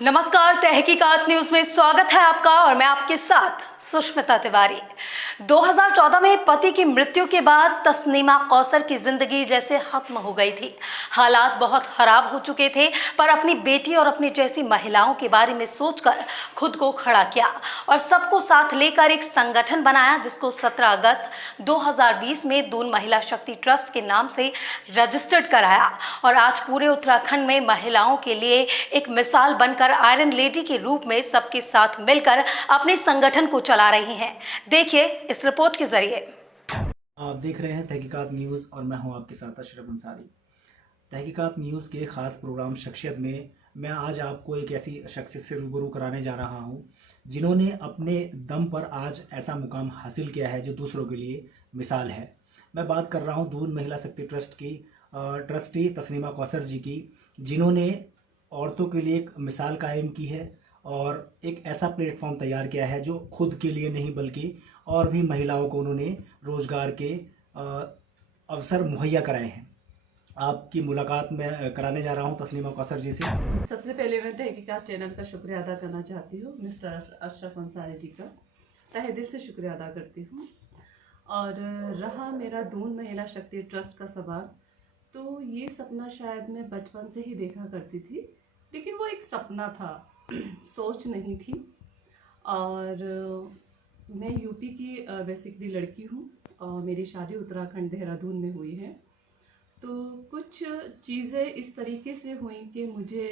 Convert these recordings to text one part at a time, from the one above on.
नमस्कार, तहकीकात न्यूज में स्वागत है आपका और मैं आपके साथ सुष्मिता तिवारी। 2014 में पति की मृत्यु के बाद तस्नीमा कौसर की जिंदगी जैसे खत्म हो गई थी। हालात बहुत खराब हो चुके थे, पर अपनी बेटी और अपनी जैसी महिलाओं के बारे में सोचकर खुद को खड़ा किया और सबको साथ लेकर एक संगठन बनाया, जिसको 17 अगस्त 2020 में दून महिला शक्ति ट्रस्ट के नाम से रजिस्टर्ड कराया और आज पूरे उत्तराखंड में महिलाओं के लिए एक मिसाल बनकर आयरन लेडी के रूप में सबके साथ मिलकर अपने संगठन को चला रही हैं। देखिए इस रिपोर्ट के जरिए। आप देख रहे हैं तहकीकात न्यूज़ और मैं हूं आपके साथ अशरफ अंसारी। तहकीकात न्यूज़ के ख़ास प्रोग्राम शख्सियत में मैं आज आपको एक ऐसी शख्सियत से रूबरू कराने जा रहा हूं जिन्होंने अपने दम पर आज ऐसा मुकाम हासिल किया है जो दूसरों के लिए मिसाल है। मैं बात कर रहा हूं दून महिला शक्ति ट्रस्ट की ट्रस्टी तस्नीमा कौसर जी की, जिन्होंने औरतों के लिए एक मिसाल कायम की है और एक ऐसा प्लेटफॉर्म तैयार किया है जो खुद के लिए नहीं बल्कि और भी महिलाओं को उन्होंने रोजगार के अवसर मुहैया कराए हैं। आपकी मुलाकात मैं कराने जा रहा हूं तस्नीमा कौसर जी से। सबसे पहले मैं तहकीकात चैनल का शुक्रिया अदा करना चाहती हूँ, मिस्टर अशरफ अंसारी जी का तहे दिल से शुक्रिया अदा करती हूँ। और रहा मेरा दून महिला शक्ति ट्रस्ट का सवाल, तो ये सपना शायद मैं बचपन से ही देखा करती थी, लेकिन वो एक सपना था, सोच नहीं थी। और मैं यूपी की बेसिकली लड़की हूँ और मेरी शादी उत्तराखंड देहरादून में हुई है। तो कुछ चीज़ें इस तरीके से हुई कि मुझे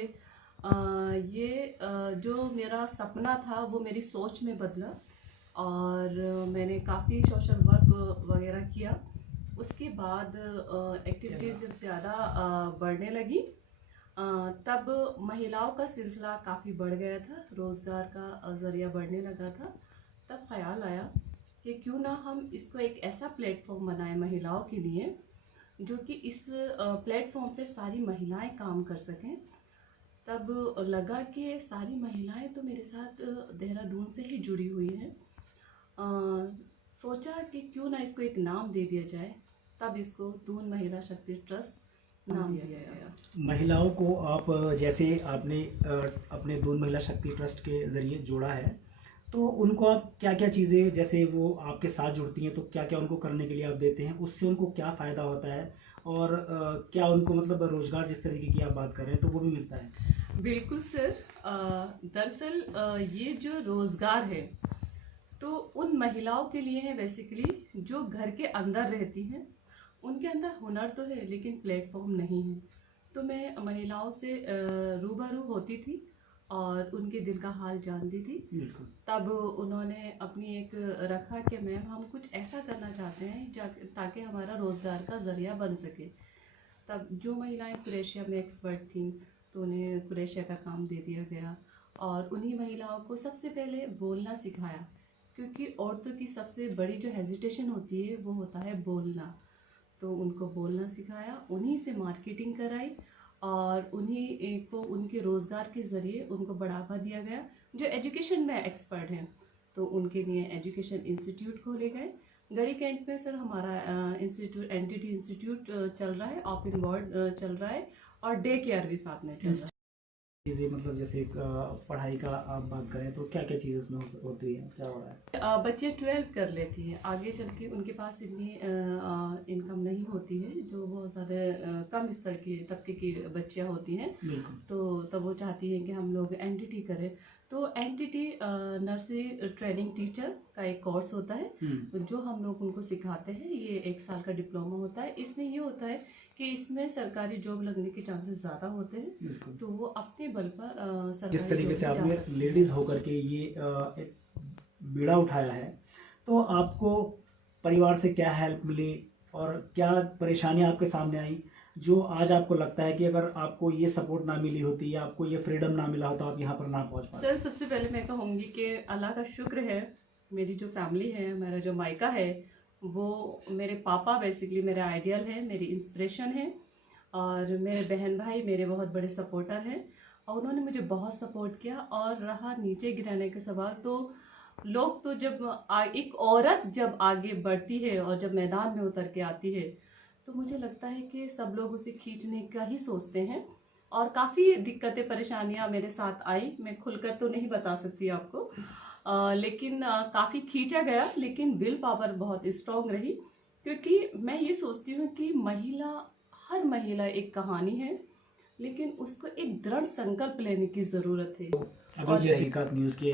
जो मेरा सपना था वो मेरी सोच में बदला और मैंने काफ़ी सोशल वर्क वगैरह किया। उसके बाद एक्टिविटीज़ जब ज़्यादा बढ़ने लगी तब महिलाओं का सिलसिला काफ़ी बढ़ गया था, रोज़गार का ज़रिया बढ़ने लगा था। तब ख्याल आया कि क्यों ना हम इसको एक ऐसा प्लेटफॉर्म बनाएं महिलाओं के लिए जो कि इस प्लेटफॉर्म पे सारी महिलाएं काम कर सकें। तब लगा कि सारी महिलाएं तो मेरे साथ देहरादून से ही जुड़ी हुई हैं। सोचा कि क्यों ना इसको एक नाम दे दिया जाए, तब इसको दून महिला शक्ति ट्रस्ट नाम दिया गया। महिलाओं को आप जैसे आपने अपने दून महिला शक्ति ट्रस्ट के ज़रिए जोड़ा है, तो उनको आप क्या क्या चीज़ें, जैसे वो आपके साथ जुड़ती हैं तो क्या क्या उनको करने के लिए आप देते हैं, उससे उनको क्या फ़ायदा होता है और क्या उनको मतलब रोज़गार जिस तरीके की आप बात कर रहे हैं तो वो भी मिलता है? बिल्कुल सर, दरअसल ये जो रोज़गार है तो उन महिलाओं के लिए है बेसिकली जो घर के अंदर रहती हैं। उनके अंदर हुनर तो है लेकिन प्लेटफॉर्म नहीं है। तो मैं महिलाओं से रूबरू होती थी और उनके दिल का हाल जानती थी। तब उन्होंने अपनी एक रखा कि मैम हम कुछ ऐसा करना चाहते हैं ताकि हमारा रोज़गार का ज़रिया बन सके। तब जो महिलाएं क्रोएशिया में एक्सपर्ट थीं तो उन्हें क्रोएशिया का काम दे दिया गया और उन्हीं महिलाओं को सबसे पहले बोलना सिखाया, क्योंकि औरतों की सबसे बड़ी जो हेजिटेशन होती है वो होता है बोलना। तो उनको बोलना सिखाया, उन्हीं से मार्केटिंग कराई और उन्हीं को उनके रोज़गार के ज़रिए उनको बढ़ावा दिया गया। जो एजुकेशन में एक्सपर्ट हैं तो उनके लिए एजुकेशन इंस्टीट्यूट खोले गए। गढ़ी कैंट में सर हमारा इंस्टीट्यूट एनटीटी इंस्टीट्यूट चल रहा है, ओपन बोर्ड चल रहा है और डे केयर भी साथ में चल रहा है। चीज़ें मतलब जैसे पढ़ाई का आप बात करें तो क्या क्या चीज़ें उसमें होती है, क्या हो रहा है? बच्चे 12 कर लेती हैं, आगे चल के उनके पास इतनी इनकम नहीं होती है, जो बहुत ज़्यादा कम स्तर के तबके की बच्चियाँ होती हैं। तो तब वो चाहती हैं कि हम लोग एनटीटी करें। तो एनटीटी नर्सरी ट्रेनिंग टीचर का एक कोर्स होता है जो हम लोग उनको सिखाते हैं। ये 1 साल का डिप्लोमा होता है। इसमें ये होता है कि इसमें सरकारी जॉब लगने के चांसेस ज़्यादा होते हैं, तो वो अपने बल पर सरकारी जिस तरीके से आपने लेडीज़ होकर के ये एक बीड़ा उठाया है, तो आपको परिवार से क्या हेल्प मिली और क्या परेशानियां आपके सामने आई जो आज आपको लगता है कि अगर आपको ये सपोर्ट ना मिली होती या आपको ये फ्रीडम ना मिला होता आप यहाँ पर ना पहुँच पाते? सर सबसे पहले मैं कहूँगी कि अल्लाह का शुक्र है, मेरी जो फैमिली है, मेरा जो मायका है, वो मेरे पापा बेसिकली मेरे आइडियल है, मेरी इंस्पिरेशन है और मेरे बहन भाई मेरे बहुत बड़े सपोर्टर हैं और उन्होंने मुझे बहुत सपोर्ट किया। और रहा नीचे गिराने का सवाल, तो लोग तो जब एक औरत जब आगे बढ़ती है और जब मैदान में उतर के आती है तो मुझे लगता है कि सब लोग उसे खींचने का ही सोचते हैं। और काफ़ी दिक्कतें परेशानियां मेरे साथ आई। मैं खुलकर तो नहीं बता सकती आपको, लेकिन काफ़ी खींचा गया, लेकिन विल पावर बहुत स्ट्रांग रही। क्योंकि मैं ये सोचती हूँ कि हर महिला एक कहानी है, लेकिन उसको एक दृढ़ संकल्प लेने की ज़रूरत है। अभी जैसे तहकीकात न्यूज़ के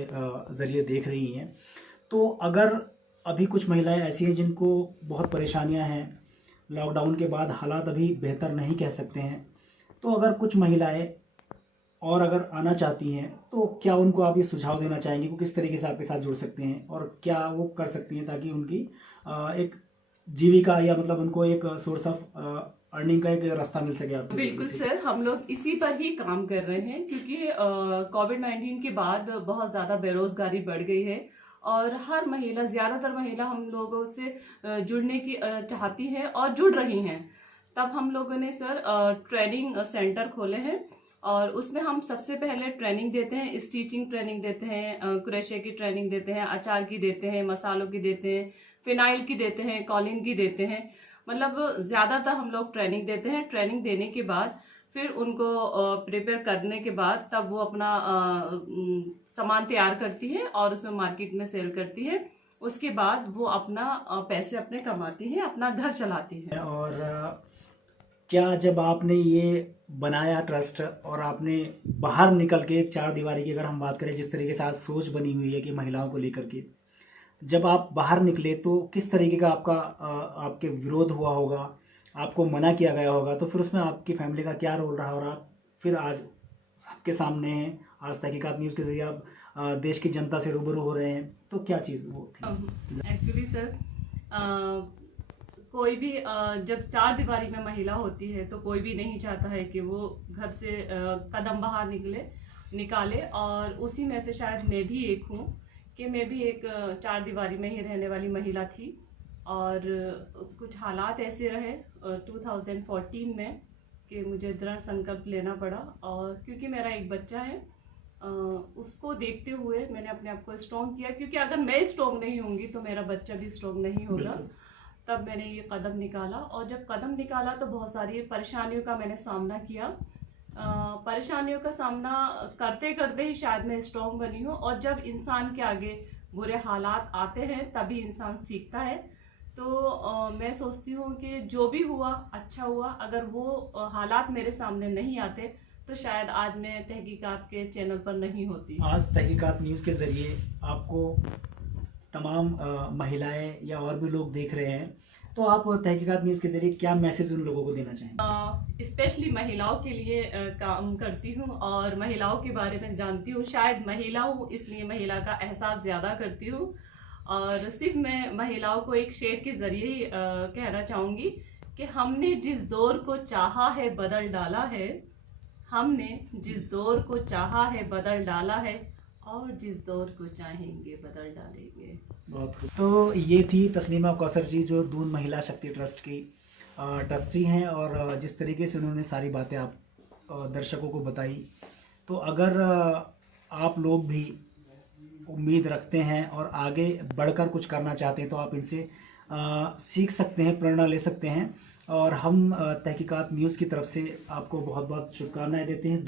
ज़रिए देख रही हैं, तो अगर अभी कुछ महिलाएं ऐसी हैं जिनको बहुत परेशानियां हैं, लॉकडाउन के बाद हालात अभी बेहतर नहीं कह सकते हैं, तो अगर कुछ महिलाएं और अगर आना चाहती हैं, तो क्या उनको आप ये सुझाव देना चाहेंगे कि किस तरीके से आपके साथ जुड़ सकते हैं और क्या वो कर सकती हैं ताकि उनकी एक जीविका या मतलब उनको एक सोर्स ऑफ अर्निंग का एक रास्ता मिल सके? आपको बिल्कुल सर, हम लोग इसी पर ही काम कर रहे हैं, क्योंकि कोविड-19 के बाद बहुत ज़्यादा बेरोजगारी बढ़ गई है और हर महिला, ज़्यादातर महिला हम लोगों से जुड़ने की चाहती है और जुड़ रही हैं। तब हम लोगों ने सर ट्रेनिंग सेंटर खोले हैं और उसमें हम सबसे पहले ट्रेनिंग देते हैं, स्टिचिंग ट्रेनिंग देते हैं, क्रोशे की ट्रेनिंग देते हैं, अचार की देते हैं, मसालों की देते हैं, फिनाइल की देते हैं, कॉलिन की देते हैं। मतलब ज़्यादातर हम लोग ट्रेनिंग देते हैं। ट्रेनिंग देने के बाद फिर उनको प्रिपेयर करने के बाद तब वो अपना सामान तैयार करती है और उसमें मार्केट में सेल करती है। उसके बाद वो अपना पैसे अपने कमाती है, अपना घर चलाती है। और क्या जब आपने ये बनाया ट्रस्ट और आपने बाहर निकल के एक चार दीवारी की अगर हम बात करें, जिस तरीके से आज सोच बनी हुई है कि महिलाओं को लेकर के, जब आप बाहर निकले तो किस तरीके का आपके विरोध हुआ होगा, आपको मना किया गया होगा, तो फिर उसमें आपकी फैमिली का क्या रोल रहा और आप फिर आज आपके सामने हैं, आज तहकीकात न्यूज़ के जरिए आप देश की जनता से रूबरू हो रहे हैं, तो क्या चीज़ वो थी? एक्चुअली सर, कोई भी जब चार दीवारी में महिला होती है तो कोई भी नहीं चाहता है कि वो घर से कदम बाहर निकाले, और उसी में से शायद मैं भी एक हूँ कि मैं भी एक चार दीवारी में ही रहने वाली महिला थी। और कुछ हालात ऐसे रहे 2014 में कि मुझे दृढ़ संकल्प लेना पड़ा, और क्योंकि मेरा एक बच्चा है, उसको देखते हुए मैंने अपने आप को स्ट्रॉन्ग किया, क्योंकि अगर मैं स्ट्रॉन्ग नहीं होंगी तो मेरा बच्चा भी स्ट्रॉन्ग नहीं होगा। तब मैंने ये कदम निकाला, और जब कदम निकाला तो बहुत सारी परेशानियों का मैंने सामना किया। परेशानियों का सामना करते करते ही शायद मैं स्ट्रॉन्ग बनी हूँ। और जब इंसान के आगे बुरे हालात आते हैं तभी इंसान सीखता है। तो मैं सोचती हूँ कि जो भी हुआ अच्छा हुआ। अगर वो हालात मेरे सामने नहीं आते तो शायद आज मैं तहकीकात के चैनल पर नहीं होती। आज तहकीकात न्यूज़ के ज़रिए आपको तमाम महिलाएं या और भी लोग देख रहे हैं, तो आप तहकीकात न्यूज़ के ज़रिए क्या मैसेज उन लोगों को देना चाहेंगे? स्पेशली महिलाओं के लिए काम करती हूँ और महिलाओं के बारे में जानती हूँ। शायद महिला हूँ इसलिए महिला का एहसास ज़्यादा करती हूँ। और सिर्फ मैं महिलाओं को एक शेर के ज़रिए ही कहना चाहूँगी कि हमने जिस दौर को चाहा है बदल डाला है, हमने जिस दौर को चाहा है बदल डाला है, और जिस दौर को चाहेंगे बदल डालेंगे। बहुत खूब। तो ये थी तस्नीमा कौसर जी, जो दून महिला शक्ति ट्रस्ट की ट्रस्टी हैं, और जिस तरीके से उन्होंने सारी बातें आप दर्शकों को बताई, तो अगर आप लोग भी उम्मीद रखते हैं और आगे बढ़कर कुछ करना चाहते हैं तो आप इनसे सीख सकते हैं, प्रेरणा ले सकते हैं। और हम तहकीकात न्यूज़ की तरफ से आपको बहुत बहुत शुभकामनाएं देते हैं।